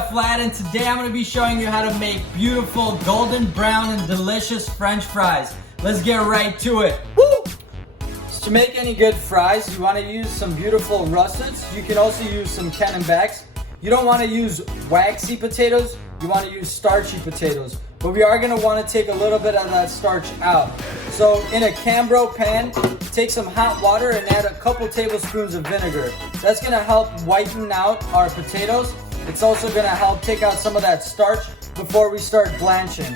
Chef Vlad, and today I'm going to be showing you how to make beautiful golden brown and delicious French fries. Let's get right to it. Woo! So to make any good fries, you want to use some beautiful russets. You can also use some Canenbacks. You don't want to use waxy potatoes, you want to use starchy potatoes. But we are going to want to take a little bit of that starch out. So in a Cambro pan, take some hot water and add a couple tablespoons of vinegar. That's going to help whiten out our potatoes. It's also going to help take out some of that starch before we start blanching.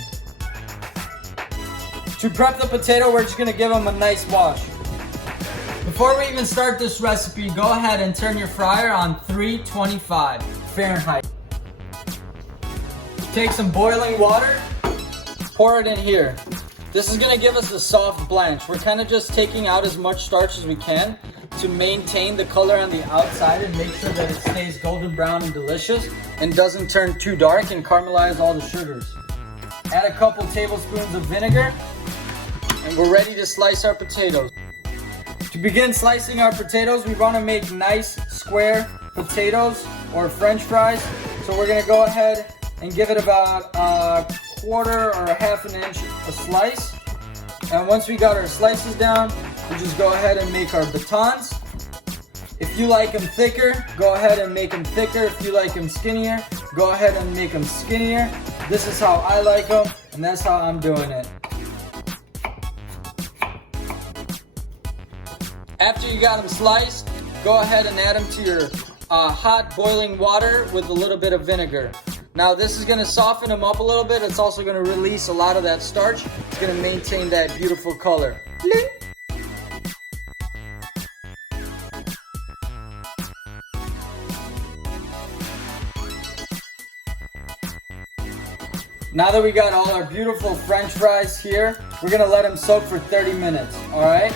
To prep the potato, we're just going to give them a nice wash. Before we even start this recipe, go ahead and turn your fryer on 325 Fahrenheit. Take some boiling water, pour it in here. This is gonna give us a soft blanch. We're kind of just taking out as much starch as we can to maintain the color on the outside and make sure that it stays golden brown and delicious and doesn't turn too dark and caramelize all the sugars. Add a couple tablespoons of vinegar and we're ready to slice our potatoes. To begin slicing our potatoes, we want to make nice square potatoes or French fries. So we're gonna go ahead and give it about a quarter or a half an inch a slice. And once we got our slices down, we just go ahead and make our batons. If you like them thicker, go ahead and make them thicker. If you like them skinnier, go ahead and make them skinnier. This is how I like them, and that's how I'm doing it. After you got them sliced, go ahead and add them to your hot boiling water with a little bit of vinegar. Now this is going to soften them up a little bit. It's also going to release a lot of that starch. It's going to maintain that beautiful color. Now that we got all our beautiful French fries here, we're going to let them soak for 30 minutes, alright?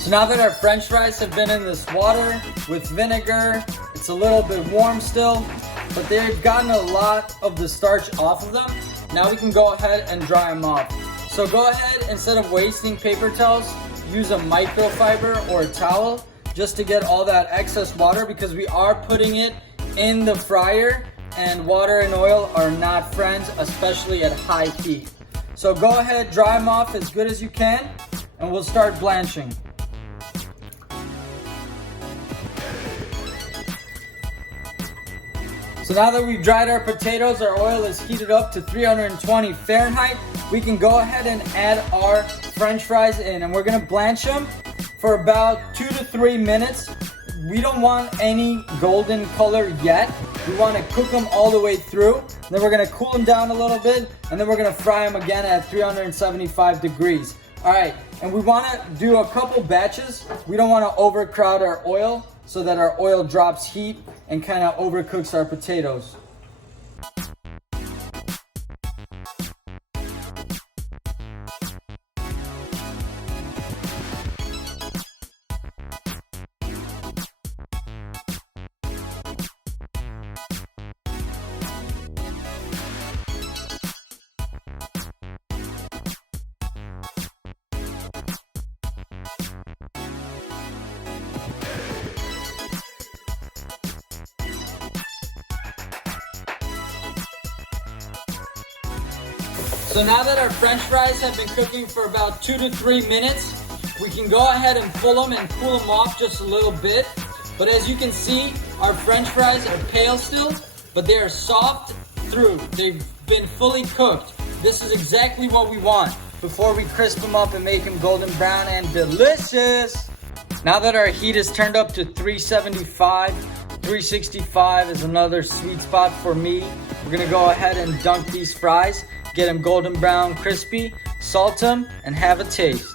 So now that our French fries have been in this water with vinegar, it's a little bit warm still, but they've gotten a lot of the starch off of them. Now we can go ahead and dry them off. So go ahead, instead of wasting paper towels, use a microfiber or a towel just to get all that excess water, because we are putting it in the fryer and water and oil are not friends, especially at high heat. So go ahead, dry them off as good as you can, and we'll start blanching. So now that we've dried our potatoes, our oil is heated up to 320 Fahrenheit. We can go ahead and add our French fries in, and we're gonna blanch them for about 2 to 3 minutes. We don't want any golden color yet. We wanna cook them all the way through. Then we're gonna cool them down a little bit, and then we're gonna fry them again at 375 degrees. All right, and we wanna do a couple batches. We don't wanna overcrowd our oil so that our oil drops heat and kind of overcooks our potatoes. So now that our French fries have been cooking for about 2 to 3 minutes, we can go ahead and pull them and cool them off just a little bit. But as you can see, our French fries are pale still, but they are soft through. They've been fully cooked. This is exactly what we want before we crisp them up and make them golden brown and delicious. Now that our heat is turned up to 375, 365 is another sweet spot for me. We're gonna go ahead and dunk these fries, get them golden brown, crispy, salt them, and have a taste.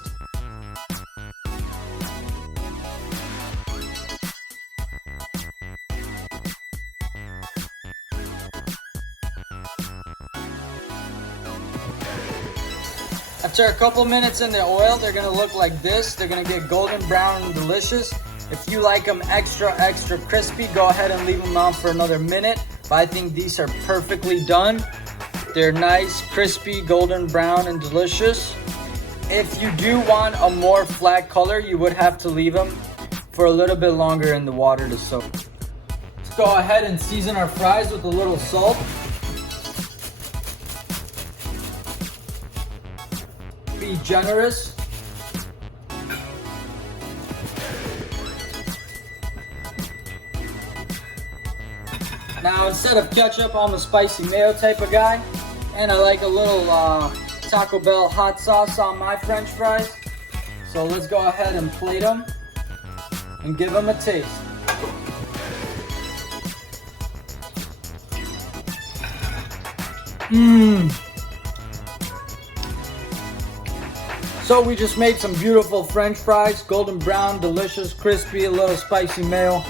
After a couple minutes in the oil, they're gonna look like this. They're gonna get golden brown and delicious. If you like them extra crispy, go ahead and leave them on for another minute. But I think these are perfectly done. They're nice, crispy, golden brown, and delicious. If you do want a more flat color, you would have to leave them for a little bit longer in the water to soak. Let's go ahead and season our fries with a little salt. Be generous. Now, instead of ketchup, I'm a spicy mayo type of guy, and I like a little Taco Bell hot sauce on my French fries. So let's go ahead and plate them and give them a taste. So we just made some beautiful French fries, golden brown, delicious, crispy, a little spicy mayo.